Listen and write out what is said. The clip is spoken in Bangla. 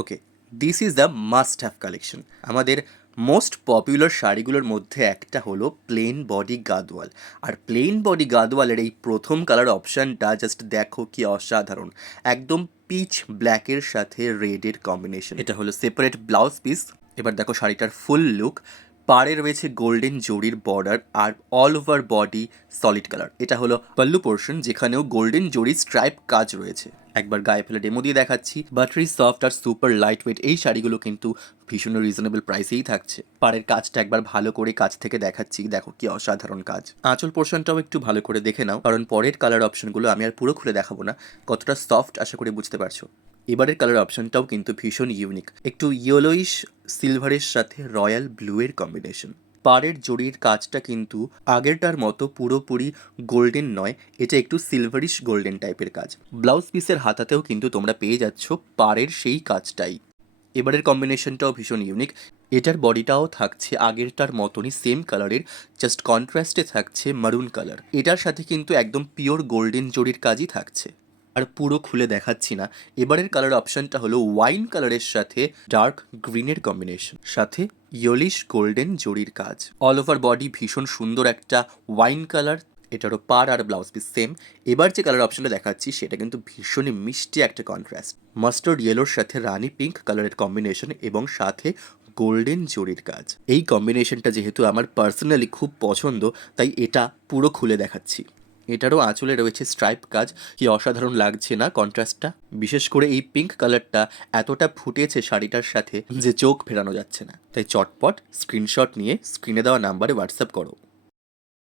Okay, this is the must have collection. আমাদের মোস্ট পপুলার শাড়িগুলোর মধ্যে একটা হলো প্লেন বডি গাদওয়াল। আর প্লেন বডি গাদওয়ালের এই প্রথম কালার অপশানটা জাস্ট দেখো কি অসাধারণ, একদম পিচ ব্ল্যাকের সাথে রেডের কম্বিনেশন। এটা হলো সেপারেট ব্লাউজ পিস। এবার দেখো শাড়িটার ফুল লুক। পাড়ে রয়েছে গোল্ডেন জরির বর্ডার আর all over body solid colour. এটা হলো পাল্লু পোর্শন, যেখানেও গোল্ডেন জরি স্ট্রাইপ কাজ রয়েছে। একবার গায়ে ফেলে ডেমো দিয়ে দেখাচ্ছি। বাটারি সফট আর সুপার লাইট ওয়েট এই শাড়িগুলো কিন্তু ভীষণ রিজনেবল প্রাইসেই থাকছে। পাড়ের কাজটা একবার ভালো করে কাছ থেকে দেখাচ্ছি, দেখো কি অসাধারণ কাজ। আঁচল পোর্শনটাও একটু ভালো করে দেখে নাও, কারণ পরের কালার অপশনগুলো আমি আর পুরো খুলে দেখাবো না। কতটা সফট আশা করে বুঝতে পারছো। এবারের কালার অপশনটাও কিন্তু ভীষণ ইউনিক, একটু ইয়েলোইশ সিলভারের সাথে রয়্যাল ব্লু এর কম্বিনেশন। পাড়ের জরির কাজটা কিন্তু আগেরটার মতো পুরোপুরি গোল্ডেন নয়, এটা একটু সিলভারিশ গোল্ডেন টাইপের কাজ। ব্লাউজ পিসের হাতাতেও কিন্তু তোমরা পেয়ে যাচ্ছ পাড়ের সেই কাজটাই। এবারের কম্বিনেশনটাও ভীষণ ইউনিক। এটার বডিটাও থাকছে আগেরটার মতনই সেম কালারের, জাস্ট কন্ট্রাস্টে থাকছে মারুন কালার। এটার সাথে কিন্তু একদম পিওর গোল্ডেন জরির কাজই থাকছে। আর পুরো খুলে দেখাচ্ছি না। এবারের কালার অপশনটা হলো ওয়াইন কালারের সাথে ডার্ক গ্রিনের কম্বিনেশন, সাথে ইয়েলিশ গোল্ডেন জরির কাজ। অল ওভার বডি ভীষণ সুন্দর একটা ওয়াইন কালার। এটারও পাড় আর ব্লাউজ পিস সেম। এবার যে কালার অপশনটা দেখাচ্ছি সেটা কিন্তু ভীষণই মিষ্টি একটা কন্ট্রাস্ট, মাস্টার্ড ইয়েলোর সাথে রানি পিঙ্ক কালারের কম্বিনেশন এবং সাথে গোল্ডেন জরির কাজ। এই কম্বিনেশনটা যেহেতু আমার পার্সোনালি খুব পছন্দ, তাই এটা পুরো খুলে দেখাচ্ছি। এটারও আঁচলে রয়েছে স্ট্রাইপ কাজ, কি অসাধারণ লাগছে না কন্ট্রাস্টটা। বিশেষ করে এই পিঙ্ক কালারটা এতটা ফুটেছে শাড়িটার সাথে যে চোখ ফেরানো যাচ্ছে না। তাই চটপট স্ক্রিনশট নিয়ে স্ক্রিনে দেওয়া নাম্বারে হোয়াটসঅ্যাপ করো।